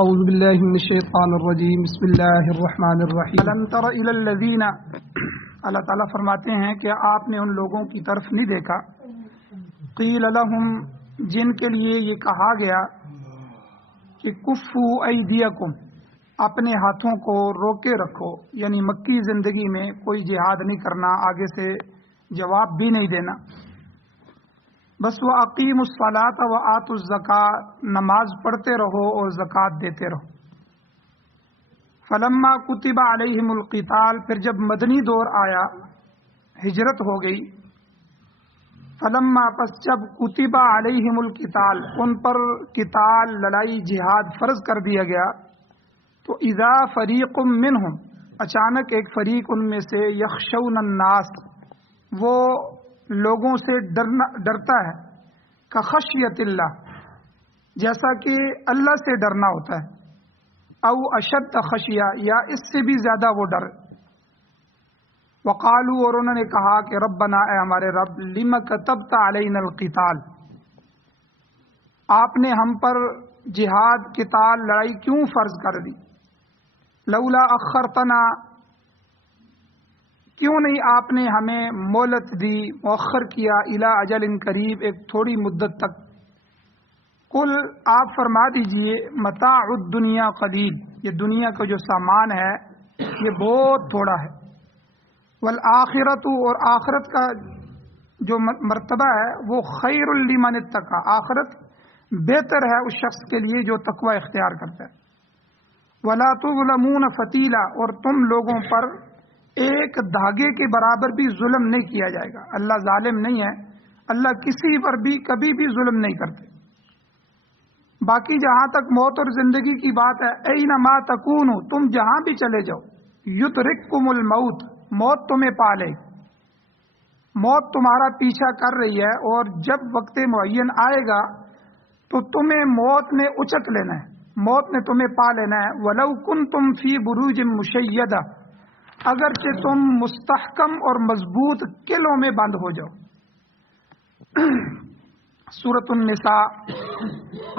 اعوذ باللہ من الشیطان الرجیم بسم اللہ الرحمن الرحیم الم تر الی الذین اللہ تعالیٰ فرماتے ہیں کہ آپ نے ان لوگوں کی طرف نہیں دیکھا قیل لہم جن کے لیے یہ کہا گیا کہ کفو ایدیکم اپنے ہاتھوں کو روکے رکھو، یعنی مکی زندگی میں کوئی جہاد نہیں کرنا، آگے سے جواب بھی نہیں دینا، بس وہ اقیم الصلاۃ و آتوا الزکاۃ نماز پڑھتے رہو اور زکوٰۃ دیتے رہو۔ فلما کتب علیہم القتال پھر جب مدنی دور آیا، ہجرت ہو گئی، فلما پس جب کتب علیہم القتال ان پر قتال لڑائی جہاد فرض کر دیا گیا، تو اذا فریق منہم اچانک ایک فریق ان میں سے یخشون الناس وہ لوگوں سے ڈرتا ہے، کخشیت اللہ جیسا کہ اللہ سے ڈرنا ہوتا ہے، او اشد خشیہ یا اس سے بھی زیادہ وہ ڈر، وقالو اور انہوں نے کہا کہ ربنا اے ہمارے رب لم کتبت علینا القتال آپ نے ہم پر جہاد قتال لڑائی کیوں فرض کر دی، لولا اخرتنا کیوں نہیں آپ نے ہمیں مہلت دی، مؤخر کیا، الی اجل قریب ایک تھوڑی مدت تک، قل آپ فرما دیجئے متاع الدنیا قلیل یہ دنیا کا جو سامان ہے یہ بہت تھوڑا ہے، والآخرت اور آخرت کا جو مرتبہ ہے وہ خیر لمن اتقى آخرت بہتر ہے اس شخص کے لیے جو تقوی اختیار کرتا ہے، ولا تظلمون فتیلا اور تم لوگوں پر ایک دھاگے کے برابر بھی ظلم نہیں کیا جائے گا، اللہ ظالم نہیں ہے، اللہ کسی پر بھی کبھی بھی ظلم نہیں کرتے۔ باقی جہاں تک موت اور زندگی کی بات ہے، اینما تکونوا تم جہاں بھی چلے جاؤ، یدرککم الموت موت تمہیں پا لے، موت تمہارا پیچھا کر رہی ہے، اور جب وقت معین آئے گا تو تمہیں موت نے اچک لینا ہے، موت نے تمہیں پا لینا ہے، ولو کنتم فی بروج مشیدہ اگرچہ تم مستحکم اور مضبوط قلعوں میں بند ہو جاؤ۔ سورۃ النساء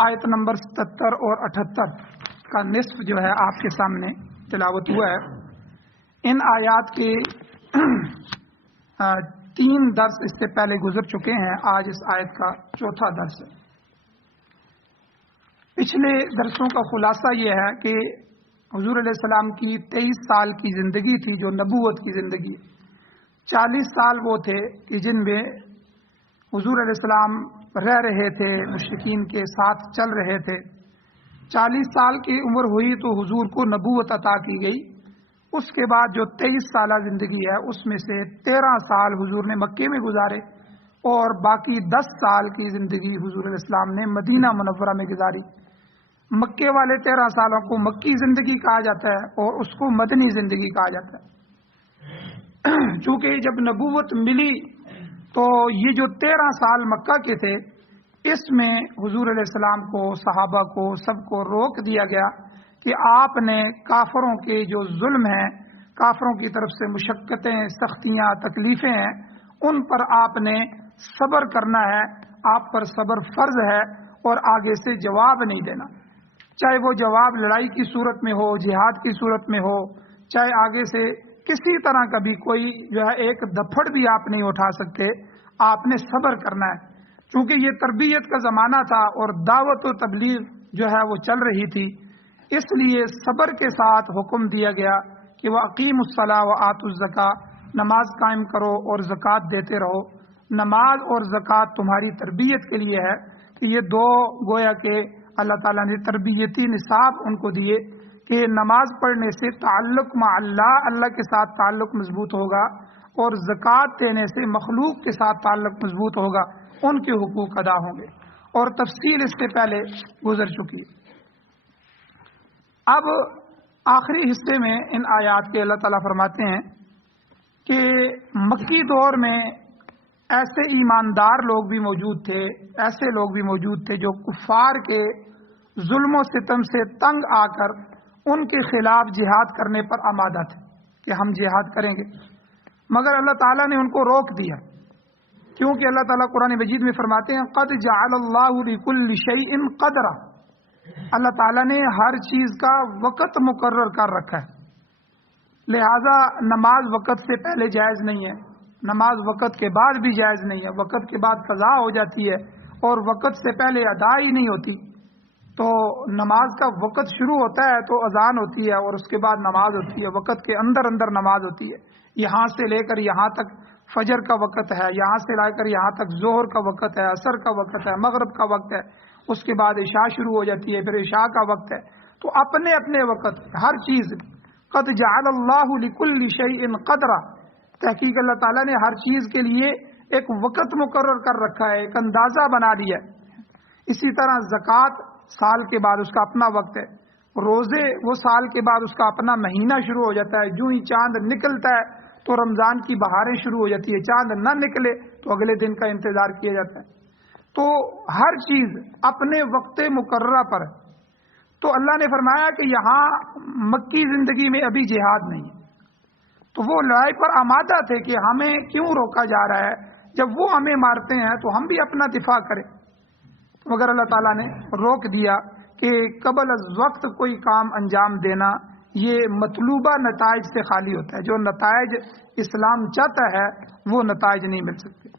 آیت نمبر 77 اور 78 کا نصف جو ہے آپ کے سامنے تلاوت ہوا ہے۔ ان آیات کے 3 درس اس سے پہلے گزر چکے ہیں، آج اس آیت کا 4تھا درس ہے۔ پچھلے درسوں کا خلاصہ یہ ہے کہ حضور علیہ السلام کی 23 سال کی زندگی تھی جو نبوت کی زندگی، 40 سال وہ تھے کہ جن میں حضور علیہ السلام رہ رہے تھے، مشرکین کے ساتھ چل رہے تھے۔ 40 سال کی عمر ہوئی تو حضور کو نبوت عطا کی گئی، اس کے بعد جو 23 سالہ زندگی ہے اس میں سے 13 سال حضور نے مکے میں گزارے، اور باقی 10 سال کی زندگی حضور علیہ السلام نے مدینہ منورہ میں گزاری۔ مکے والے 13 سالوں کو مکی زندگی کہا جاتا ہے اور اس کو مدنی زندگی کہا جاتا ہے۔ چونکہ جب نبوت ملی تو یہ جو 13 سال مکہ کے تھے اس میں حضور علیہ السلام کو، صحابہ کو، سب کو روک دیا گیا کہ آپ نے کافروں کے جو ظلم ہیں، کافروں کی طرف سے مشقتیں، سختیاں، تکلیفیں ہیں، ان پر آپ نے صبر کرنا ہے، آپ پر صبر فرض ہے، اور آگے سے جواب نہیں دینا، چاہے وہ جواب لڑائی کی صورت میں ہو، جہاد کی صورت میں ہو، چاہے آگے سے کسی طرح کا بھی کوئی جو ہے ایک دھپڑ بھی آپ نہیں اٹھا سکتے، آپ نے صبر کرنا ہے۔ چونکہ یہ تربیت کا زمانہ تھا اور دعوت و تبلیغ جو ہے وہ چل رہی تھی، اس لیے صبر کے ساتھ حکم دیا گیا کہ وہ اقیم الصلاۃ و آتوا الزکاۃ نماز قائم کرو اور زکوٰۃ دیتے رہو۔ نماز اور زکوٰۃ تمہاری تربیت کے لیے ہے کہ یہ دو گویا کہ اللہ تعالیٰ نے تربیتی نصاب ان کو دیے کہ نماز پڑھنے سے تعلق مع اللہ، اللہ کے ساتھ تعلق مضبوط ہوگا، اور زکوٰۃ دینے سے مخلوق کے ساتھ تعلق مضبوط ہوگا، ان کے حقوق ادا ہوں گے، اور تفصیل اس سے پہلے گزر چکی ہے۔ اب آخری حصے میں ان آیات کے اللہ تعالیٰ فرماتے ہیں کہ مکی دور میں ایسے ایماندار لوگ بھی موجود تھے، ایسے لوگ بھی موجود تھے جو کفار کے ظلم و ستم سے تنگ آ کر ان کے خلاف جہاد کرنے پر آمادہ تھے کہ ہم جہاد کریں گے، مگر اللہ تعالیٰ نے ان کو روک دیا، کیونکہ اللہ تعالیٰ قرآن مجید میں فرماتے ہیں قد جعل اللہ لکل شیء قدرا اللہ تعالیٰ نے ہر چیز کا وقت مقرر کر رکھا ہے، لہذا نماز وقت سے پہلے جائز نہیں ہے، نماز وقت کے بعد بھی جائز نہیں ہے، وقت کے بعد قضا ہو جاتی ہے اور وقت سے پہلے ادا ہی نہیں ہوتی۔ تو نماز کا وقت شروع ہوتا ہے تو اذان ہوتی ہے اور اس کے بعد نماز ہوتی ہے، وقت کے اندر اندر نماز ہوتی ہے۔ یہاں سے لے کر یہاں تک فجر کا وقت ہے، یہاں سے لے کر یہاں تک ظہر کا وقت ہے، عصر کا وقت ہے، مغرب کا وقت ہے، اس کے بعد عشاء شروع ہو جاتی ہے، پھر عشاء کا وقت ہے۔ تو اپنے اپنے وقت ہر چیز، قد جعل اللہ لکل شیء قدرا، تحقیق اللہ تعالیٰ نے ہر چیز کے لیے ایک وقت مقرر کر رکھا ہے، ایک اندازہ بنا دیا ہے۔ اسی طرح زکوٰۃ سال کے بعد اس کا اپنا وقت ہے، روزے وہ سال کے بعد اس کا اپنا مہینہ شروع ہو جاتا ہے، جو ہی چاند نکلتا ہے تو رمضان کی بہاریں شروع ہو جاتی ہے، چاند نہ نکلے تو اگلے دن کا انتظار کیا جاتا ہے۔ تو ہر چیز اپنے وقت مقررہ پر ہے۔ تو اللہ نے فرمایا کہ یہاں مکی زندگی میں ابھی جہاد نہیں ہے، تو وہ لڑائی پر آمادہ تھے کہ ہمیں کیوں روکا جا رہا ہے، جب وہ ہمیں مارتے ہیں تو ہم بھی اپنا دفاع کریں، مگر اللہ تعالیٰ نے روک دیا کہ قبل از وقت کوئی کام انجام دینا یہ مطلوبہ نتائج سے خالی ہوتا ہے، جو نتائج اسلام چاہتا ہے وہ نتائج نہیں مل سکتے۔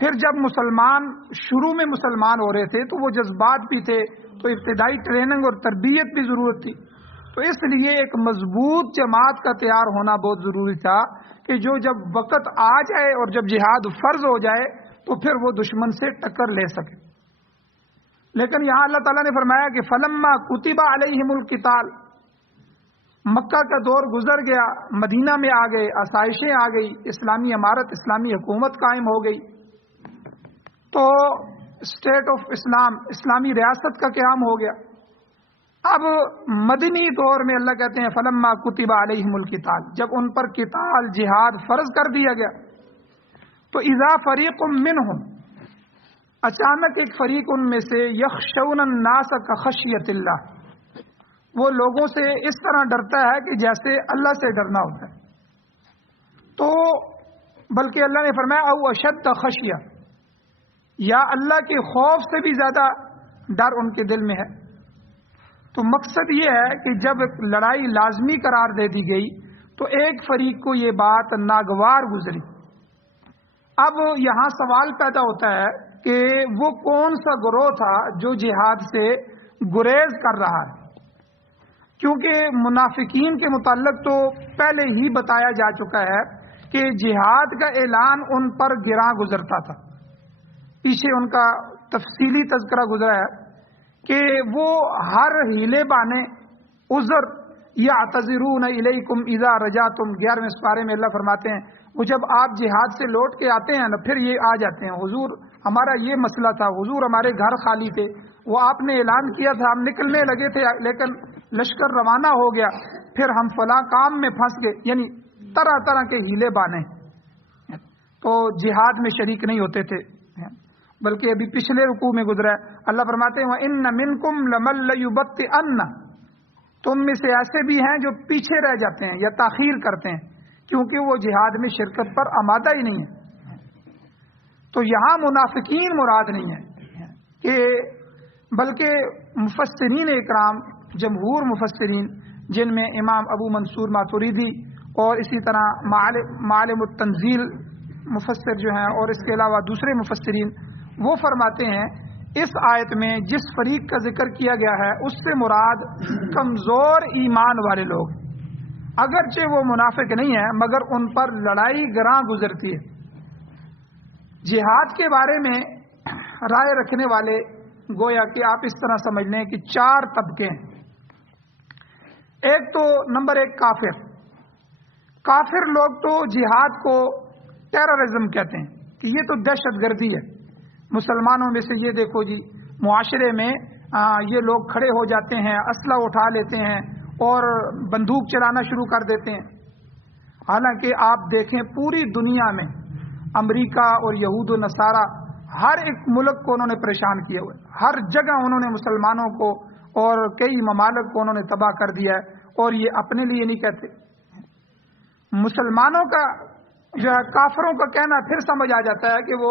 پھر جب مسلمان شروع میں مسلمان ہو رہے تھے تو وہ جذبات بھی تھے، تو ابتدائی ٹریننگ اور تربیت بھی ضرورت تھی، تو اس لیے ایک مضبوط جماعت کا تیار ہونا بہت ضروری تھا کہ جو جب وقت آ جائے اور جب جہاد فرض ہو جائے تو پھر وہ دشمن سے ٹکر لے سکے۔ لیکن یہاں اللہ تعالیٰ نے فرمایا کہ فلما کتب علیہم القتال، مکہ کا دور گزر گیا، مدینہ میں آ گئے، آسائشیں آ گئی، اسلامی امارت، اسلامی حکومت قائم ہو گئی، تو اسٹیٹ آف اسلام، اسلامی ریاست کا قیام ہو گیا۔ اب مدنی دور میں اللہ کہتے ہیں فلما کتب علیہم القتال، جب ان پر قتال جہاد فرض کر دیا گیا تو اذا فریق منہم، اچانک ایک فریق ان میں سے یخشون الناس کخشیت اللہ، وہ لوگوں سے اس طرح ڈرتا ہے کہ جیسے اللہ سے ڈرنا ہوتا ہے، تو بلکہ اللہ نے فرمایا او اشد خشیہ، یا اللہ کے خوف سے بھی زیادہ ڈر ان کے دل میں ہے۔ تو مقصد یہ ہے کہ جب لڑائی لازمی قرار دے دی گئی تو ایک فریق کو یہ بات ناگوار گزری۔ اب یہاں سوال پیدا ہوتا ہے کہ وہ کون سا گروہ تھا جو جہاد سے گریز کر رہا ہے، کیونکہ منافقین کے متعلق تو پہلے ہی بتایا جا چکا ہے کہ جہاد کا اعلان ان پر گراں گزرتا تھا، پیچھے ان کا تفصیلی تذکرہ گزرا ہے کہ وہ ہر ہیلے بانے عذر یعتذرون الیکم اذا رجعتم، 11ویں سپارے میں اللہ فرماتے ہیں وہ جب آپ جہاد سے لوٹ کے آتے ہیں نا، پھر یہ آ جاتے ہیں حضور ہمارا یہ مسئلہ تھا، حضور ہمارے گھر خالی تھے، وہ آپ نے اعلان کیا تھا، ہم نکلنے لگے تھے لیکن لشکر روانہ ہو گیا، پھر ہم فلاں کام میں پھنس گئے، یعنی طرح طرح کے ہیلے بانے، تو جہاد میں شریک نہیں ہوتے تھے۔ بلکہ ابھی پچھلے رکوع میں گزرا ہے، اللہ فرماتے ہیں وَإِنَّ مِنْكُمْ لَمَن لَيُبَطِّئَنَّ، تم میں سے ایسے بھی ہیں جو پیچھے رہ جاتے ہیں یا تاخیر کرتے ہیں کیونکہ وہ جہاد میں شرکت پر آمادہ ہی نہیں ہے۔ تو یہاں منافقین مراد نہیں ہے کہ بلکہ مفسرین اکرام، جمہور مفسرین جن میں امام ابو منصور ماتوریدی اور اسی طرح معالم التنزیل مفسر جو ہیں اور اس کے علاوہ دوسرے مفسرین، وہ فرماتے ہیں اس آیت میں جس فریق کا ذکر کیا گیا ہے اس سے مراد کمزور ایمان والے لوگ، اگرچہ وہ منافق نہیں ہیں مگر ان پر لڑائی گراں گزرتی ہے۔ جہاد کے بارے میں رائے رکھنے والے گویا کہ آپ اس طرح سمجھ لیں کہ 4 طبقے ہیں۔ ایک تو نمبر 1 کافر لوگ تو جہاد کو ٹیررزم کہتے ہیں کہ یہ تو دہشت گردی ہے۔ مسلمانوں میں سے یہ دیکھو جی، معاشرے میں یہ لوگ کھڑے ہو جاتے ہیں، اسلحہ اٹھا لیتے ہیں اور بندوق چلانا شروع کر دیتے ہیں۔ حالانکہ آپ دیکھیں پوری دنیا میں امریکہ اور یہود و نصارہ ہر ایک ملک کو انہوں نے پریشان کیے ہوئے، ہر جگہ انہوں نے مسلمانوں کو اور کئی ممالک کو انہوں نے تباہ کر دیا ہے، اور یہ اپنے لیے نہیں کہتے۔ مسلمانوں کا جو ہے کافروں کا کہنا پھر سمجھ آ جاتا ہے کہ وہ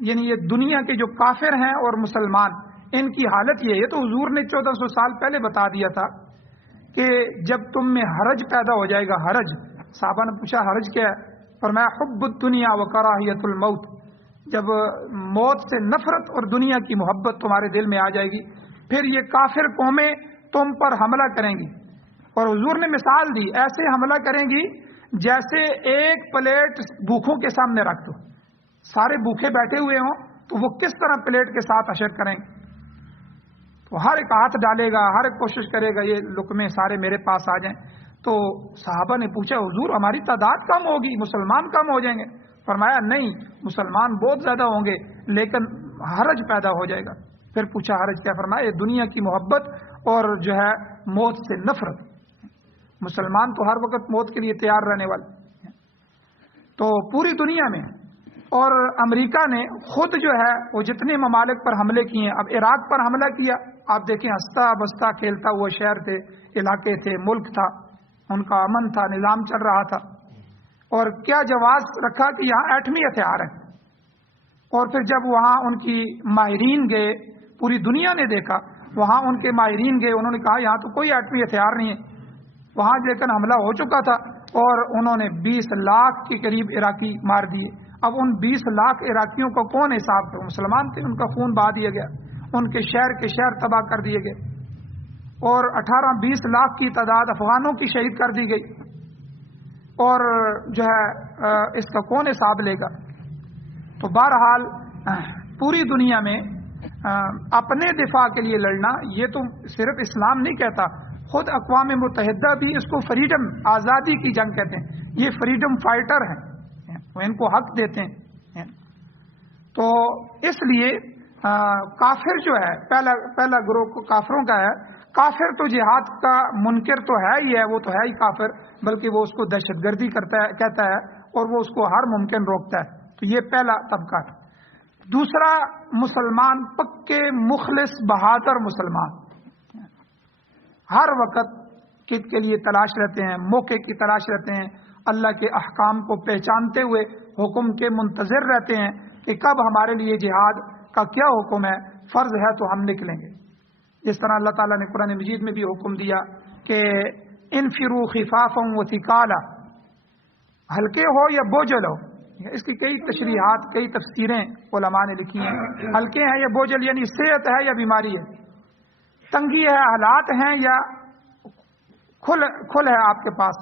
یعنی یہ دنیا کے جو کافر ہیں اور مسلمان، ان کی حالت یہ ہے۔ تو حضور نے 1400 سال پہلے بتا دیا تھا کہ جب تم میں حرج پیدا ہو جائے گا، حرج، صحابہ نے پوچھا حرج کیا ہے؟ فرمایا حب الدنیا و کراہیت الموت، جب موت سے نفرت اور دنیا کی محبت تمہارے دل میں آ جائے گی، پھر یہ کافر قومیں تم پر حملہ کریں گی، اور حضور نے مثال دی، ایسے حملہ کریں گی جیسے ایک پلیٹ بھوکھوں کے سامنے رکھ دو، سارے بھوکے بیٹھے ہوئے ہوں تو وہ کس طرح پلیٹ کے ساتھ حشر کریں گے؟ تو ہر ایک ہاتھ ڈالے گا، ہر ایک کوشش کرے گا یہ لقمے سارے میرے پاس آ جائیں۔ تو صحابہ نے پوچھا حضور ہماری تعداد کم ہوگی، مسلمان کم ہو جائیں گے؟ فرمایا نہیں، مسلمان بہت زیادہ ہوں گے لیکن حرج پیدا ہو جائے گا۔ پھر پوچھا حرج کیا؟ فرمایا یہ دنیا کی محبت اور جو ہے موت سے نفرت۔ مسلمان تو ہر وقت موت کے لیے تیار رہنے والے۔ تو پوری دنیا میں، اور امریکہ نے خود جو ہے وہ جتنے ممالک پر حملے کیے، اب عراق پر حملہ کیا، آپ دیکھیں ہنستا بستا کھیلتا ہوا شہر تھے، علاقے تھے، ملک تھا، ان کا امن تھا، نظام چل رہا تھا، اور کیا جواز رکھا کہ یہاں ایٹمی ہتھیار ہیں۔ اور پھر جب وہاں ان کی ماہرین گئے، پوری دنیا نے دیکھا، وہاں ان کے ماہرین گئے، انہوں نے کہا یہاں تو کوئی ایٹمی ہتھیار نہیں ہے۔ وہاں لیکن حملہ ہو چکا تھا اور انہوں نے 20 لاکھ کے قریب عراقی مار دیے۔ اب ان 20 لاکھ عراقیوں کو کون حساب کرے؟ مسلمان تھے، ان کا خون بہا دیا گیا، ان کے شہر تباہ کر دیے گئے، اور 18-20 لاکھ کی تعداد افغانوں کی شہید کر دی گئی، اور جو ہے اس کا کون حساب لے گا؟ تو بہرحال پوری دنیا میں اپنے دفاع کے لیے لڑنا، یہ تو صرف اسلام نہیں کہتا، خود اقوام متحدہ بھی اس کو فریڈم، آزادی کی جنگ کہتے ہیں۔ یہ فریڈم فائٹر ہیں، وہ ان کو حق دیتے ہیں۔ تو اس لیے کافر جو ہے، پہلا گروہ کافروں کا ہے۔ کافر تو جہاد کا منکر تو ہے ہی ہے، وہ تو ہے ہی کافر، بلکہ وہ اس کو دہشت گردی کہتا ہے، اور وہ اس کو ہر ممکن روکتا ہے۔ تو یہ پہلا طبقہ ہے۔ دوسرا مسلمان، پکے مخلص بہادر مسلمان، ہر وقت کت کے لیے تلاش رہتے ہیں، موقع کی تلاش رہتے ہیں، اللہ کے احکام کو پہچانتے ہوئے حکم کے منتظر رہتے ہیں کہ کب ہمارے لیے جہاد کا کیا حکم ہے، فرض ہے تو ہم نکلیں گے۔ جس طرح اللہ تعالیٰ نے قرآن مجید میں بھی حکم دیا کہ انفروا خفافا وثقالا، ہلکے ہو یا بوجھل ہو۔ اس کی کئی تشریحات، کئی تفسیریں علماء نے لکھی ہیں۔ ہلکے ہیں یا بوجھل، یعنی صحت ہے یا بیماری ہے، تنگی ہے، حالات ہیں یا کھل ہے آپ کے پاس،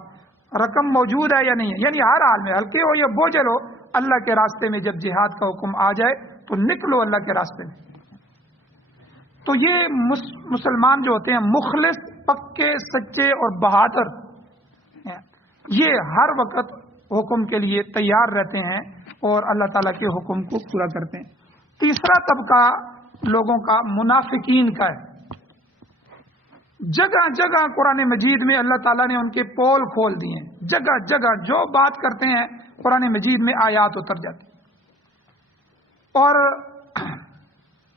رقم موجود ہے یا نہیں ہے، یعنی ہر حال میں ہلکے ہو یا بوجھل ہو، اللہ کے راستے میں جب جہاد کا حکم آ جائے تو نکلو اللہ کے راستے میں۔ تو یہ مسلمان جو ہوتے ہیں مخلص، پکے، سچے اور بہادر، یہ ہر وقت حکم کے لیے تیار رہتے ہیں اور اللہ تعالیٰ کے حکم کو پورا کرتے ہیں۔ تیسرا طبقہ لوگوں کا منافقین کا ہے۔ جگہ جگہ قرآن مجید میں اللہ تعالیٰ نے ان کے پول کھول دیے ہیں، جگہ جگہ جو بات کرتے ہیں قرآن مجید میں آیات اتر جاتی، اور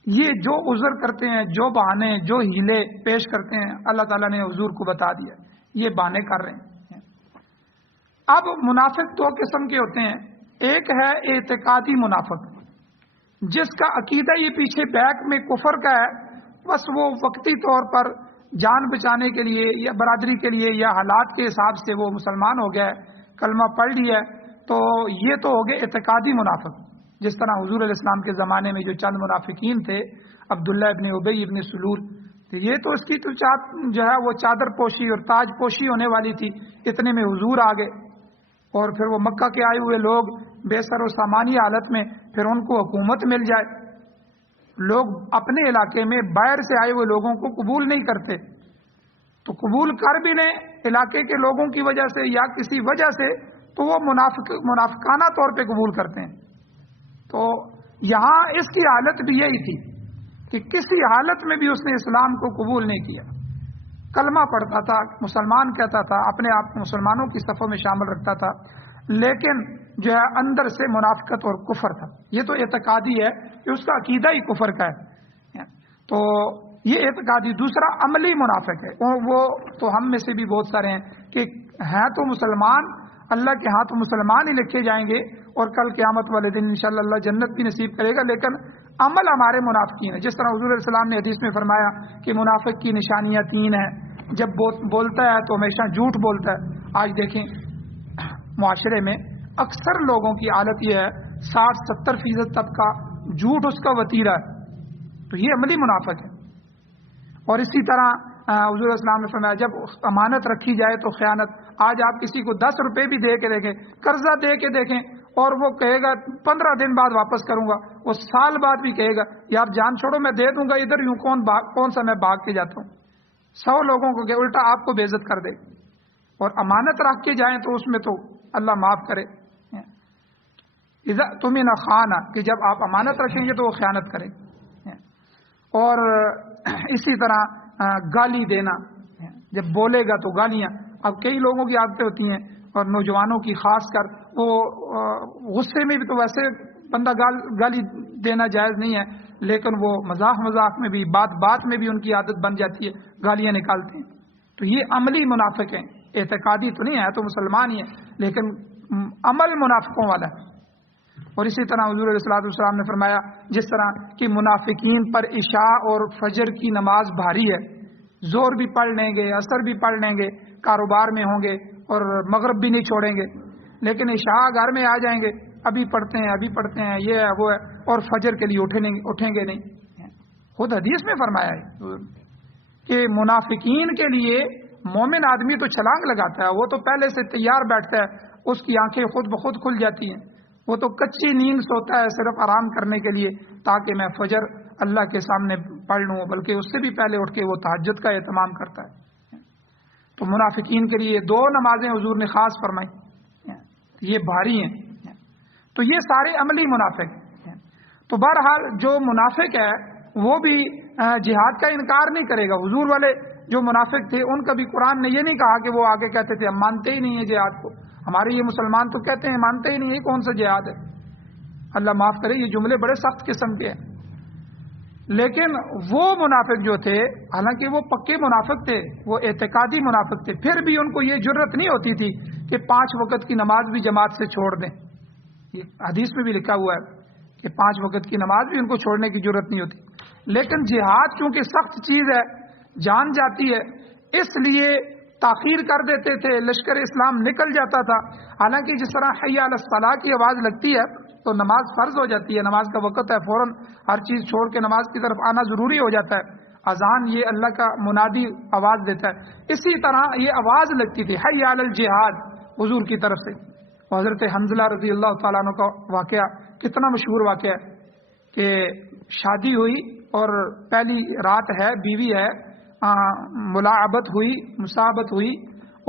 یہ جو عذر کرتے ہیں، جو بہانے، جو ہیلے پیش کرتے ہیں، اللہ تعالیٰ نے حضور کو بتا دیا یہ بہانے کر رہے ہیں۔ اب منافق دو قسم کے ہوتے ہیں، ایک ہے اعتقادی منافق، جس کا عقیدہ یہ پیچھے بیک میں کفر کا ہے، بس وہ وقتی طور پر جان بچانے کے لیے یا برادری کے لیے یا حالات کے حساب سے وہ مسلمان ہو گیا ہے، کلمہ پڑھ لیا ہے، تو یہ تو ہو گئے اعتقادی منافق۔ جس طرح حضور علیہ السلام کے زمانے میں جو چند منافقین تھے، عبداللہ ابن ابی ابن سلول، یہ تو اس کی تو جو ہے وہ چادر پوشی اور تاج پوشی ہونے والی تھی، اتنے میں حضور آ گئے، اور پھر وہ مکہ کے آئے ہوئے لوگ بے سر و سامانی حالت میں، پھر ان کو حکومت مل جائے، لوگ اپنے علاقے میں باہر سے آئے ہوئے لوگوں کو قبول نہیں کرتے، تو قبول کر بھی لیں علاقے کے لوگوں کی وجہ سے یا کسی وجہ سے، تو وہ منافقانہ طور پہ قبول کرتے ہیں۔ تو یہاں اس کی حالت بھی یہی تھی کہ کسی حالت میں بھی اس نے اسلام کو قبول نہیں کیا، کلمہ پڑھتا تھا، مسلمان کہتا تھا، اپنے آپ کو مسلمانوں کی صفوں میں شامل رکھتا تھا، لیکن جو ہے اندر سے منافقت اور کفر تھا۔ یہ تو اعتقادی ہے کہ اس کا عقیدہ ہی کفر کا ہے، تو یہ اعتقادی۔ دوسرا عملی منافق ہے، وہ تو ہم میں سے بھی بہت سارے ہیں کہ ہیں تو مسلمان، اللہ کے ہاں تو مسلمان ہی لکھے جائیں گے، اور کل قیامت والے دن انشاءاللہ اللہ جنت بھی نصیب کرے گا، لیکن عمل ہمارے منافقین ہے. جس طرح حضور علیہ السلام نے حدیث میں فرمایا کہ منافق کی نشانیاں 3 ہیں. جب بولتا ہے تو ہمیشہ جھوٹ بولتا ہے. آج دیکھیں معاشرے میں اکثر لوگوں کی حالت یہ ہے 60-70% طبقہ جھوٹ اس کا وتیرہ ہے، تو یہ عملی منافق ہے. اور اسی طرح حضور اسلام نے فرمایا جب امانت رکھی جائے تو خیانت. آج آپ کسی کو 10 روپے بھی دے کے دیکھیں، قرضہ دے کے دیکھیں، اور وہ کہے گا 15 دن بعد واپس کروں گا، وہ سال بعد بھی کہے گا یار جان چھوڑو میں دے دوں گا، ادھر یوں کون سا میں بھاگ کے جاتا ہوں. 100 لوگوں کو کہ الٹا آپ کو بے عزت کر دے. اور امانت رکھ کے جائیں تو اس میں تو اللہ معاف کرے. تمہیں نہ خانہ کہ جب آپ امانت رکھیں گے تو وہ خیانت کرے. اور اسی طرح گالی دینا، جب بولے گا تو گالیاں. اب کئی لوگوں کی عادتیں ہوتی ہیں اور نوجوانوں کی خاص کر، وہ غصے میں بھی تو ویسے بندہ گالی دینا جائز نہیں ہے، لیکن وہ مذاق میں بھی بات میں بھی ان کی عادت بن جاتی ہے، گالیاں نکالتے ہیں. تو یہ عملی منافق ہیں، اعتقادی تو نہیں ہے، تو مسلمان ہی ہے لیکن عمل منافقوں والا ہے. اور اسی طرح حضور علیہ السلام نے فرمایا جس طرح کہ منافقین پر عشاء اور فجر کی نماز بھاری ہے، زور بھی پڑھ لیں گے، عصر بھی پڑھ لیں گے، کاروبار میں ہوں گے اور مغرب بھی نہیں چھوڑیں گے، لیکن عشاء گھر میں آ جائیں گے، ابھی پڑھتے ہیں، یہ ہے وہ ہے، اور فجر کے لیے اٹھیں گے نہیں. خود حدیث میں فرمایا ہے کہ منافقین کے لیے مومن آدمی تو چھلانگ لگاتا ہے، وہ تو پہلے سے تیار بیٹھتا ہے، اس کی آنکھیں خود بخود کھل جاتی ہیں، وہ تو کچی نیند سوتا ہے صرف آرام کرنے کے لیے تاکہ میں فجر اللہ کے سامنے پڑھ لوں، بلکہ اس سے بھی پہلے اٹھ کے وہ تہجد کا اہتمام کرتا ہے. تو منافقین کے لیے 2 نمازیں حضور نے خاص فرمائی، یہ بھاری ہیں. تو یہ سارے عملی منافق ہیں. تو بہرحال جو منافق ہے وہ بھی جہاد کا انکار نہیں کرے گا. حضور والے جو منافق تھے ان کا بھی قرآن نے یہ نہیں کہا کہ وہ آگے کہتے تھے ہم مانتے ہی نہیں ہیں جہاد کو، ہمارے یہ مسلمان تو کہتے ہیں مانتے ہی نہیں ہے، کون سا جہاد ہے. اللہ معاف کرے یہ جملے بڑے سخت قسم کے ہیں. لیکن وہ منافق جو تھے حالانکہ وہ پکے منافق تھے، وہ اعتقادی منافق تھے، پھر بھی ان کو یہ جرت نہیں ہوتی تھی کہ 5 وقت کی نماز بھی جماعت سے چھوڑ دیں. یہ حدیث میں بھی لکھا ہوا ہے کہ 5 وقت کی نماز بھی ان کو چھوڑنے کی ضرورت نہیں ہوتی. لیکن جہاد چونکہ سخت چیز ہے، جان جاتی ہے، اس لیے تاخیر کر دیتے تھے، لشکر اسلام نکل جاتا تھا. حالانکہ جس طرح حی علی الصلاۃ کی آواز لگتی ہے تو نماز فرض ہو جاتی ہے، نماز کا وقت ہے، فوراً ہر چیز چھوڑ کے نماز کی طرف آنا ضروری ہو جاتا ہے. اذان یہ اللہ کا منادی آواز دیتا ہے، اسی طرح یہ آواز لگتی تھی حی علی الجہاد حضور کی طرف سے. حضرت حنظلہ رضی اللہ تعالیٰ عنہ کا واقعہ کتنا مشہور واقعہ ہے کہ شادی ہوئی اور پہلی رات ہے، بیوی ہے، ملاعبت ہوئی، مصاحبت ہوئی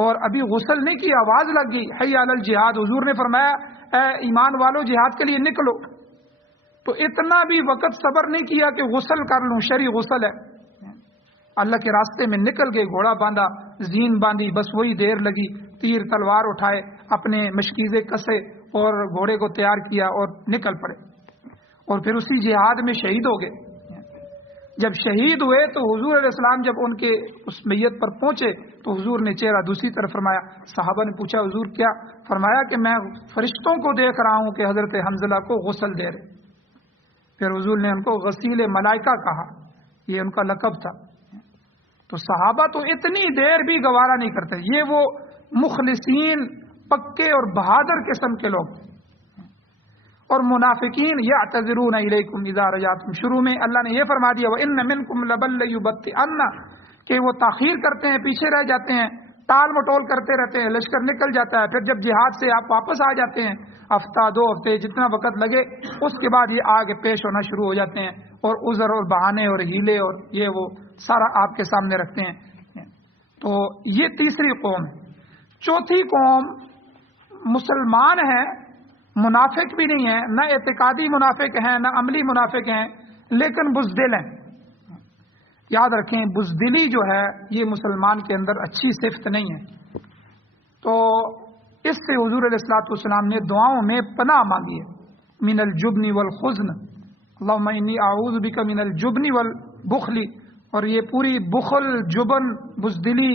اور ابھی غسل نہیں کی، آواز لگ گئی حی علی الجہاد. حضور نے فرمایا اے ایمان والو جہاد کے لیے نکلو. تو اتنا بھی وقت صبر نہیں کیا کہ غسل کر لوں، شرعی غسل ہے. اللہ کے راستے میں نکل گئے، گھوڑا باندھا، زین باندھی، بس وہی دیر لگی، تیر تلوار اٹھائے، اپنے مشکیزے کسے اور گھوڑے کو تیار کیا اور نکل پڑے، اور پھر اسی جہاد میں شہید ہو گئے. جب شہید ہوئے تو حضور علیہ السلام جب ان کے اس میت پر پہنچے تو حضور نے چہرہ دوسری طرف فرمایا. صحابہ نے پوچھا حضور کیا؟ فرمایا کہ میں فرشتوں کو دیکھ رہا ہوں کہ حضرت حنظلہ کو غسل دے رہے. پھر حضور نے ان کو غسیل ملائکہ کہا، یہ ان کا لقب تھا. تو صحابہ تو اتنی دیر بھی گوارا نہیں کرتے، یہ وہ مخلصین پکے اور بہادر قسم کے لوگ. اور منافقین یعتذرون الیکم اذا رجعتم، شروع میں اللہ نے یہ فرما دیا وان منکم لبل یبطئن، کہ وہ تاخیر کرتے ہیں، پیچھے رہ جاتے ہیں، ٹال مٹول کرتے رہتے ہیں، لشکر نکل جاتا ہے، پھر جب جہاد سے آپ واپس آ جاتے ہیں، ہفتہ 2 ہفتے جتنا وقت لگے، اس کے بعد یہ آگے پیش ہونا شروع ہو جاتے ہیں اور عذر اور بہانے اور ہیلے اور یہ وہ سارا آپ کے سامنے رکھتے ہیں. تو یہ تیسری قوم ہے. چوتھی قوم مسلمان ہے، منافق بھی نہیں ہے، نہ اعتقادی منافق ہیں نہ عملی منافق ہیں، لیکن بزدل ہیں. یاد رکھیں بزدلی جو ہے یہ مسلمان کے اندر اچھی صفت نہیں ہے. تو اس سے حضور علیہ الصلوۃ والسلام نے دعاؤں میں پناہ مانگی ہے. من الجبن والخزن، اللہم انی اعوذ بک من الجبن والبخل. اور یہ پوری بخل، جبن، بزدلی،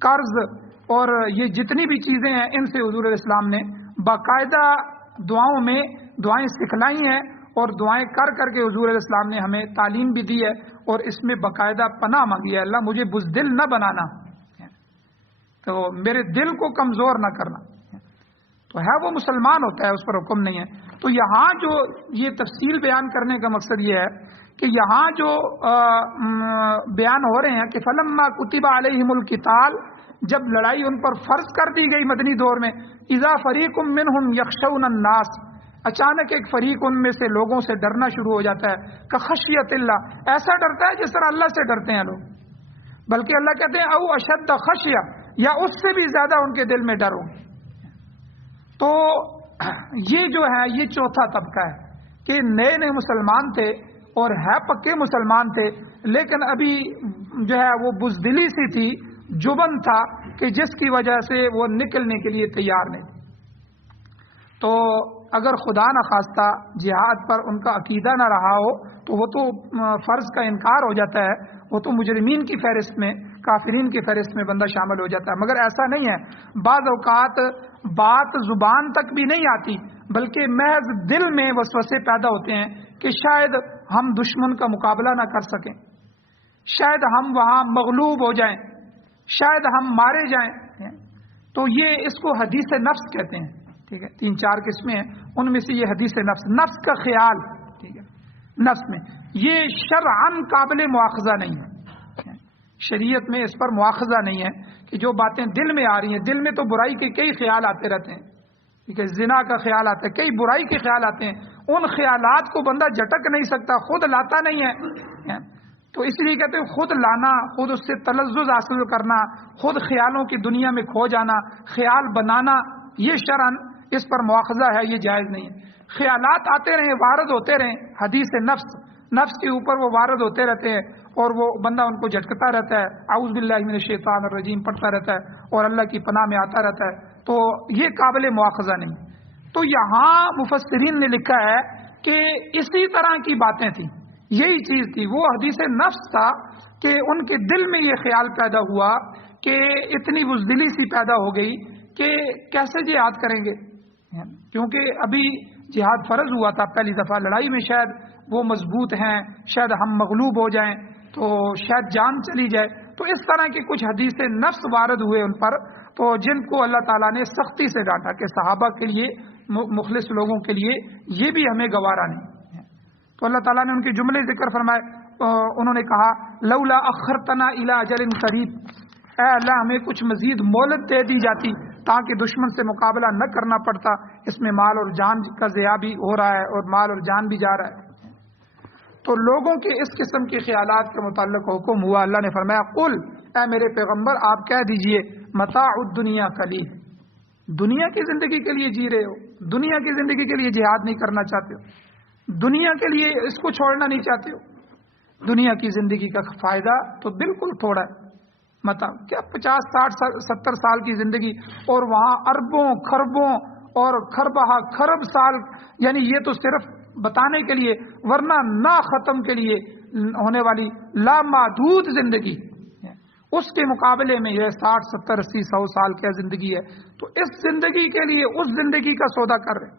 قرض اور یہ جتنی بھی چیزیں ہیں ان سے حضور علیہ السلام نے باقاعدہ دعاؤں میں دعائیں سکھلائی ہیں اور دعائیں کر کر کے حضور علیہ السلام نے ہمیں تعلیم بھی دی ہے اور اس میں باقاعدہ پناہ مانگی ہے، اللہ مجھے بزدل نہ بنانا، تو میرے دل کو کمزور نہ کرنا. تو ہے وہ مسلمان ہوتا ہے، اس پر حکم نہیں ہے. تو یہاں جو یہ تفصیل بیان کرنے کا مقصد یہ ہے کہ یہاں جو بیان ہو رہے ہیں کہ فلما کتب علیہم القتال، جب لڑائی ان پر فرض کر دی گئی مدنی دور میں، اذا فریق منہم یخشون الناس، اچانک ایک فریق ان میں سے لوگوں سے ڈرنا شروع ہو جاتا ہے، کخشیت اللہ، ایسا ڈرتا ہے جس طرح اللہ سے ڈرتے ہیں لوگ، بلکہ اللہ کہتے ہیں او اشد خشیہ، یا اس سے بھی زیادہ ان کے دل میں ڈر ہو. تو یہ جو ہے یہ چوتھا طبقہ ہے کہ نئے نئے مسلمان تھے اور ہے پکے مسلمان تھے، لیکن ابھی جو ہے وہ بزدلی سی تھی، جبن تھا کہ جس کی وجہ سے وہ نکلنے کے لیے تیار نہیں. تو اگر خدا نہ خواستہ جہاد پر ان کا عقیدہ نہ رہا ہو تو وہ تو فرض کا انکار ہو جاتا ہے، وہ تو مجرمین کی فہرست میں، کافرین کی فہرست میں بندہ شامل ہو جاتا ہے. مگر ایسا نہیں ہے، بعض اوقات بات زبان تک بھی نہیں آتی بلکہ محض دل میں وسوسے پیدا ہوتے ہیں کہ شاید ہم دشمن کا مقابلہ نہ کر سکیں، شاید ہم وہاں مغلوب ہو جائیں، شاید ہم مارے جائیں. تو یہ اس کو حدیث نفس کہتے ہیں. ٹھیک ہے، 3-4 قسمیں ہیں، ان میں سے یہ حدیث نفس کا خیال. ٹھیک ہے، نفس میں یہ شرعاً قابل مواخذہ نہیں ہے، شریعت میں اس پر مواخذہ نہیں ہے کہ جو باتیں دل میں آ رہی ہیں، دل میں تو برائی کے کئی خیال آتے رہتے ہیں. ٹھیک ہے، زنا کا خیال آتا ہے، کئی برائی کے خیال آتے ہیں، ان خیالات کو بندہ جھٹک نہیں سکتا، خود لاتا نہیں ہے. تو اس لیے کہتے ہیں خود لانا، خود اس سے تلذذ حاصل کرنا، خود خیالوں کی دنیا میں کھو جانا، خیال بنانا، یہ شرعاً اس پر مواخذہ ہے، یہ جائز نہیں ہے. خیالات آتے رہیں، وارد ہوتے رہیں، حدیث نفس کے اوپر وہ وارد ہوتے رہتے ہیں اور وہ بندہ ان کو جھٹکتا رہتا ہے، اعوذ باللہ من الشیطان الرجیم پڑھتا رہتا ہے اور اللہ کی پناہ میں آتا رہتا ہے. تو یہ قابل مواخذہ نہیں. تو یہاں مفسرین نے لکھا ہے کہ اسی طرح کی باتیں تھیں، یہی چیز تھی، وہ حدیث نفس تھا کہ ان کے دل میں یہ خیال پیدا ہوا کہ اتنی بزدلی سی پیدا ہو گئی کہ کیسے جہاد کریں گے، کیونکہ ابھی جہاد فرض ہوا تھا پہلی دفعہ، لڑائی میں شاید وہ مضبوط ہیں، شاید ہم مغلوب ہو جائیں تو شاید جان چلی جائے. تو اس طرح کے کچھ حدیث نفس وارد ہوئے ان پر، تو جن کو اللہ تعالیٰ نے سختی سے ڈانٹا کہ صحابہ کے لیے، مخلص لوگوں کے لیے یہ بھی ہمیں گوارا نہیں. تو اللہ تعالیٰ نے ان کے جملے ذکر فرمائے. انہوں نے کہا لولا اخرتنا الی اجل قریب، اے اللہ ہمیں کچھ مزید مہلت دے دی جاتی تاکہ دشمن سے مقابلہ نہ کرنا پڑتا. اس میں مال اور جان کا ضیاع بھی ہو رہا ہے اور مال اور جان بھی جا رہا ہے. تو لوگوں کے اس قسم کے خیالات کے متعلق حکم ہوا. اللہ نے فرمایا قل، اے میرے پیغمبر آپ کہہ دیجئے، متاع الدنیا قلیل، دنیا کی زندگی کے لیے جی رہے ہو، دنیا کی زندگی کے لیے جہاد نہیں کرنا چاہتے ہو، دنیا کے لیے اس کو چھوڑنا نہیں چاہتے ہو، دنیا کی زندگی کا فائدہ تو بالکل تھوڑا ہے. متاع کیا 50 60 70 سال کی زندگی اور وہاں اربوں خربوں اور خربہ خرب سال، یعنی یہ تو صرف بتانے کے لیے، ورنہ نہ ختم کے لیے ہونے والی لامحدود زندگی، اس کے مقابلے میں یہ 60 70 80 100 سال کی زندگی ہے. تو اس زندگی کے لیے اس زندگی کا سودا کر رہے.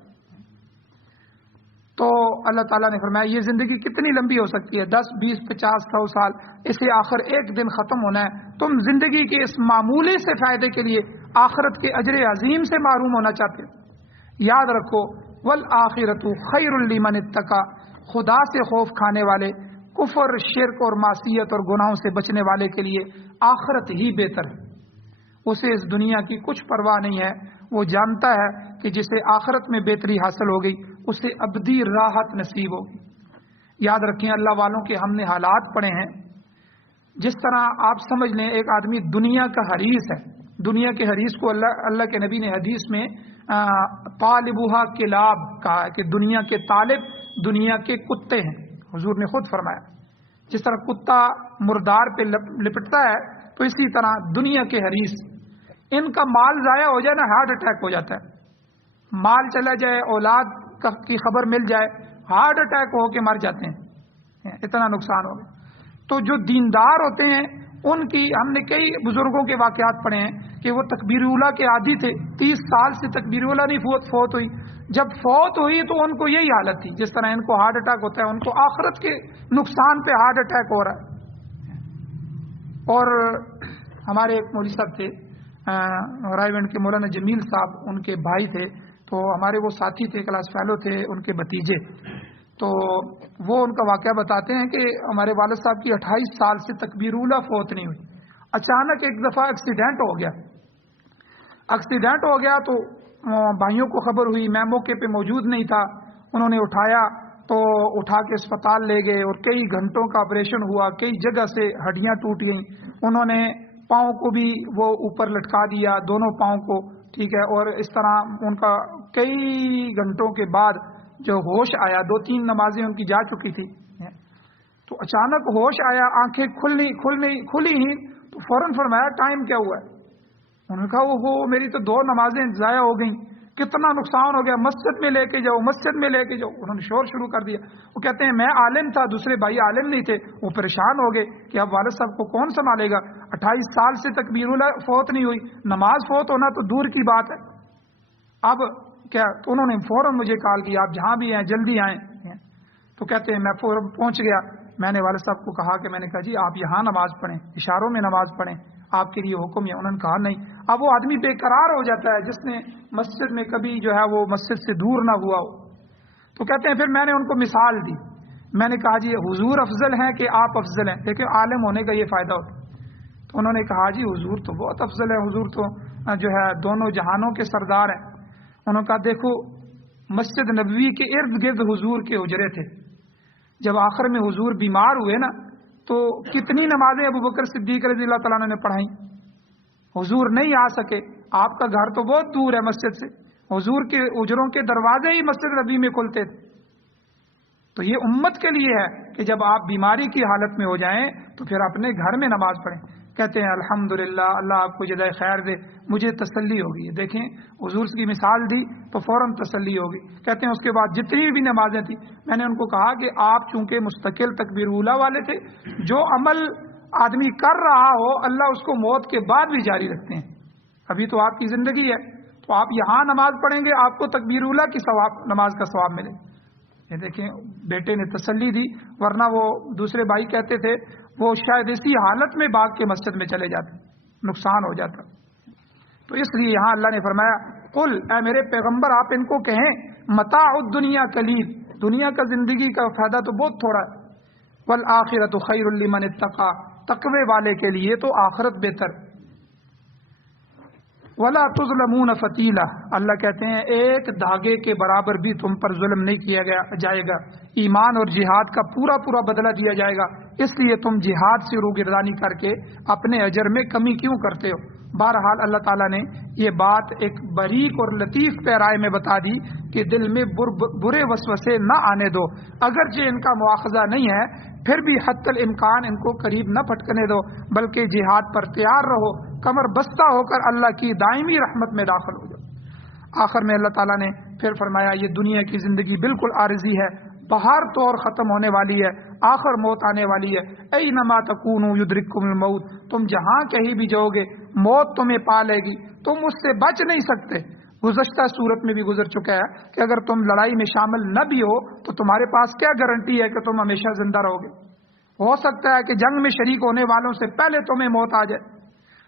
تو اللہ تعالیٰ نے فرمایا یہ زندگی کتنی لمبی ہو سکتی ہے، 10 20 50 100 سال، اسے آخر ایک دن ختم ہونا ہے. تم زندگی کے اس معمولی سے فائدے کے لیے آخرت کے اجر عظیم سے محروم ہونا چاہتے ہو. یاد رکھو والآخرۃ خیر لمن اتقی، خدا سے خوف کھانے والے، کفر شرک اور معصیت اور گناہوں سے بچنے والے کے لیے آخرت ہی بہتر ہے. اسے اس دنیا کی کچھ پرواہ نہیں ہے، وہ جانتا ہے کہ جسے آخرت میں بہتری حاصل ہو گئی اسے ابدی راحت نصیب ہوگی. یاد رکھیں اللہ والوں کے ہم نے حالات پڑھے ہیں. جس طرح آپ سمجھ لیں ایک آدمی دنیا کا حریص ہے، دنیا کے حریص کو اللہ کے نبی نے حدیث میں طالبوہا کلاب کہا ہے کہ دنیا کے طالب دنیا کے کتے ہیں. حضور نے خود فرمایا جس طرح کتا مردار پہ لپٹتا ہے تو اسی طرح دنیا کے حریص، ان کا مال ضائع ہو جائے نا ہارٹ اٹیک ہو جاتا ہے. مال چلا جائے، اولاد کی خبر مل جائے، ہارٹ اٹیک ہو کے مر جاتے ہیں، اتنا نقصان ہو گیا. تو جو دیندار ہوتے ہیں ان کی ہم نے کئی بزرگوں کے واقعات پڑھے ہیں کہ وہ تکبیر اولیٰ کے عادی تھے، 30 سال سے تکبیر اولیٰ نہیں فوت ہوئی، جب فوت ہوئی تو ان کو یہی حالت تھی جس طرح ان کو ہارٹ اٹیک ہوتا ہے، ان کو آخرت کے نقصان پہ ہارٹ اٹیک ہو رہا ہے۔ اور ہمارے ایک مولوی صاحب تھے رائے گنج کے، مولانا جمیل صاحب، ان کے بھائی تھے، تو ہمارے وہ ساتھی تھے، کلاس فیلو تھے، ان کے بھتیجے، تو وہ ان کا واقعہ بتاتے ہیں کہ ہمارے والد صاحب کی 28 سال سے تکبیر اولیٰ فوت نہیں ہوئی، اچانک ایک دفعہ ایکسیڈنٹ ہو گیا۔ ایکسیڈنٹ ہو گیا تو بھائیوں کو خبر ہوئی، میں موقع پہ موجود نہیں تھا، انہوں نے اٹھایا تو اٹھا کے اسپتال لے گئے اور کئی گھنٹوں کا آپریشن ہوا، کئی جگہ سے ہڈیاں ٹوٹ گئیں، انہوں نے پاؤں کو بھی وہ اوپر لٹکا دیا، دونوں پاؤں کو، ٹھیک ہے، اور اس طرح ان کا کئی گھنٹوں کے بعد جو ہوش آیا، 2-3 نمازیں ان کی جا چکی تھی، تو اچانک ہوش آیا، آنکھیں کھلی ہی تو فوراً فرمایا ٹائم کیا ہوا ہے؟ انہوں نے کہا وہ میری تو 2 نمازیں ضائع ہو گئیں، کتنا نقصان ہو گیا، مسجد میں لے کے جاؤ، مسجد میں لے کے جاؤ۔ انہوں نے شور شروع کر دیا۔ وہ کہتے ہیں میں عالم تھا، دوسرے بھائی عالم نہیں تھے، وہ پریشان ہو گئے کہ اب والد صاحب کو کون سنبھالے گا، 28 سال سے تکبیر اولیٰ فوت نہیں ہوئی، نماز فوت ہونا تو دور کی بات ہے، اب کیا؟ تو انہوں نے فوراً مجھے کال کیا آپ جہاں بھی ہیں جلدی آئیں۔ تو کہتے ہیں میں فوراً پہنچ گیا، میں نے والد صاحب کو کہا کہ میں نے کہا جی آپ یہاں نماز پڑھیں، اشاروں میں نماز پڑھیں، آپ کے لیے حکم ہے۔ انہوں نے کہا نہیں۔ اب وہ آدمی بے قرار ہو جاتا ہے جس نے مسجد میں کبھی جو ہے وہ مسجد سے دور نہ ہوا ہو۔ تو کہتے ہیں پھر میں نے ان کو مثال دی، میں نے کہا جی حضور افضل ہیں کہ آپ افضل ہیں؟ دیکھیں عالم ہونے کا یہ فائدہ ہوتا ہے۔ تو انہوں نے کہا جی حضور تو بہت افضل ہے، حضور تو جو ہے دونوں جہانوں کے سردار ہیں۔ انہوں نے کہا دیکھو مسجد نبوی کے ارد گرد حضور کے حجرے تھے، جب آخر میں حضور بیمار ہوئے نا تو کتنی نمازیں ابو بکر صدیق رضی اللہ تعالیٰ نے پڑھائیں، حضور نہیں آ سکے، آپ کا گھر تو بہت دور ہے مسجد سے، حضور کے اجروں کے دروازے ہی مسجد نبی میں کھلتے تھے۔ تو یہ امت کے لیے ہے کہ جب آپ بیماری کی حالت میں ہو جائیں تو پھر اپنے گھر میں نماز پڑھیں۔ کہتے ہیں الحمدللہ، اللہ آپ کو جزائے خیر دے، مجھے تسلی ہوگی۔ دیکھیں حضور کی مثال دی تو فوراً تسلی ہوگی۔ کہتے ہیں اس کے بعد جتنی بھی نمازیں تھیں میں نے ان کو کہا کہ آپ چونکہ مستقل تکبیر اولیٰ والے تھے، جو عمل آدمی کر رہا ہو اللہ اس کو موت کے بعد بھی جاری رکھتے ہیں، ابھی تو آپ کی زندگی ہے، تو آپ یہاں نماز پڑھیں گے آپ کو تکبیر اولیٰ کی ثواب، نماز کا ثواب ملے۔ یہ دیکھیں بیٹے نے تسلی دی، ورنہ وہ دوسرے بھائی کہتے تھے وہ شاید اسی حالت میں بھاگ کے مسجد میں چلے جاتے، نقصان ہو جاتا۔ تو اس لیے یہاں اللہ نے فرمایا قل، اے میرے پیغمبر آپ ان کو کہیں متاع الدنیا قلیل، دنیا کا زندگی کا فائدہ تو بہت تھوڑا ہے، والآخرۃ خیر لمن اتقی، تقوی والے کے لیے تو آخرت بہتر۔ ولا تظلمون فتیلا، اللہ کہتے ہیں ایک دھاگے کے برابر بھی تم پر ظلم نہیں کیا جائے گا، ایمان اور جہاد کا پورا پورا بدلہ دیا جائے گا، اس لیے تم جہاد سے روگردانی کر کے اپنے اجر میں کمی کیوں کرتے ہو؟ بہرحال اللہ تعالیٰ نے یہ بات ایک باریک اور لطیف پیرائے میں بتا دی کہ دل میں برے وسوسے نہ آنے دو، اگرچہ ان کا مواخذہ نہیں ہے پھر بھی حتی الامکان ان کو قریب نہ پھٹکنے دو، بلکہ جہاد پر تیار رہو، کمر بستہ ہو کر اللہ کی دائمی رحمت میں داخل ہو جاؤ۔ آخر میں اللہ تعالیٰ نے پھر فرمایا یہ دنیا کی زندگی بالکل عارضی ہے، بہر طور ختم ہونے والی ہے، آخر موت آنے والی ہے۔ اینما تکونوا یدرککم الموت، تم جہاں کہیں بھی جاؤ گے موت تمہیں پا لے گی، تم اس سے بچ نہیں سکتے۔ گزشتہ صورت میں بھی گزر چکا ہے کہ اگر تم لڑائی میں شامل نہ بھی ہو تو تمہارے پاس کیا گارنٹی ہے کہ تم ہمیشہ زندہ رہو گے؟ ہو سکتا ہے کہ جنگ میں شریک ہونے والوں سے پہلے تمہیں موت آ جائے۔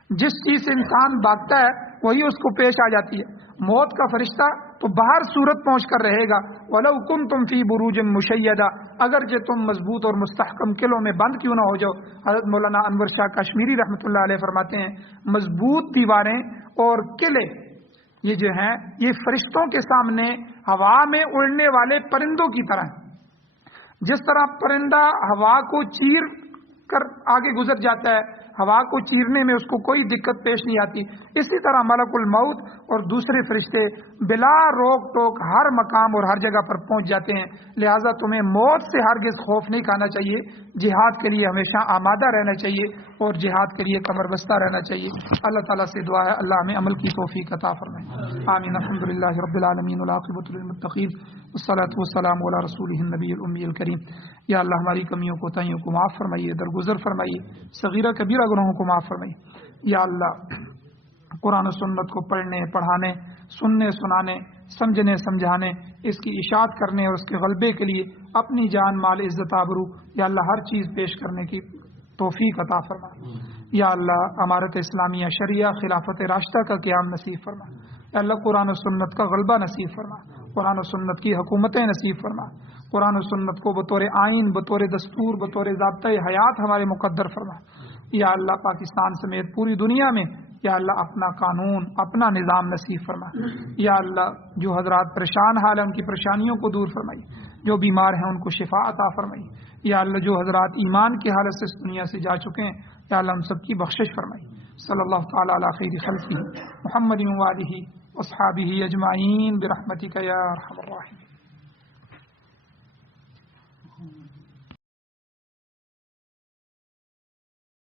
جس چیز سے انسان بھاگتا ہے وہی اس کو پیش آ جاتی ہے۔ موت کا فرشتہ تو باہر صورت پہنچ کر رہے گا، وَلَوْ كُنْتُمْ فِي بُرُوجٍ مُشَيَّدَةٍ، اگرچہ تم مضبوط اور مستحکم قلعوں میں بند کیوں نہ ہو جاؤ۔ حضرت مولانا انور شاہ کشمیری رحمۃ اللہ علیہ فرماتے ہیں مضبوط دیواریں اور قلعے یہ جو ہیں یہ فرشتوں کے سامنے ہوا میں اڑنے والے پرندوں کی طرح ہیں۔ جس طرح پرندہ ہوا کو چیر کر آگے گزر جاتا ہے، ہوا کو چیرنے میں اس کو کوئی دقت پیش نہیں آتی، اسی طرح ملک الموت اور دوسرے فرشتے بلا روک ٹوک ہر مقام اور ہر جگہ پر پہنچ جاتے ہیں۔ لہٰذا تمہیں موت سے ہرگز خوف نہیں کھانا چاہیے، جہاد کے لیے ہمیشہ آمادہ رہنا چاہیے اور جہاد کے لیے کمر بستہ رہنا چاہیے۔ اللہ تعالیٰ سے دعا ہے اللہ ہمیں عمل کی توفیق عطا فرمائے، آمین۔ الحمدللہ رب العالمین والعاقبۃ للمتقین والصلاۃ والسلام علی رسولہ النبی الامی الکریم۔ یا اللہ ہماری کمیوں کوتاہیوں کو معاف فرمائیے، درگزر فرمائیے، صغیرہ کبیرہ گناہوں کو معاف فرمائیے۔ یا اللہ قرآن و سنت کو پڑھنے، پڑھانے، سننے سنانے، سمجھنے سمجھانے، اس کی اشاعت کرنے اور اس کے غلبے کے لیے اپنی جان مال عزت آبرو یا اللہ ہر چیز پیش کرنے کی توفیق عطا فرما۔ یا اللہ امارت اسلامیہ شریعہ خلافت راشدہ کا قیام نصیب فرما۔ یا اللہ قرآن و سنت کا غلبہ نصیب فرما، قرآن و سنت کی حکومتیں نصیب فرما، قرآن و سنت کو بطور آئین، بطور دستور، بطور ضابطۂ حیات ہمارے مقدر فرما۔ یا اللہ پاکستان سمیت پوری دنیا میں یا اللہ اپنا قانون، اپنا نظام نصیب فرما۔ یا اللہ جو حضرات پریشان حال ہیں ان کی پریشانیوں کو دور فرمائی، جو بیمار ہیں ان کو شفا عطا فرمائی۔ یا اللہ جو حضرات ایمان کی حالت سے اس دنیا سے جا چکے ہیں یا اللہ ہم سب کی بخشش فرمائی۔ صلی اللہ تعالی علی خیر خلقہ محمد و آلہ واصحابہ اجمعین برحمتک یا ارحم الراحمین۔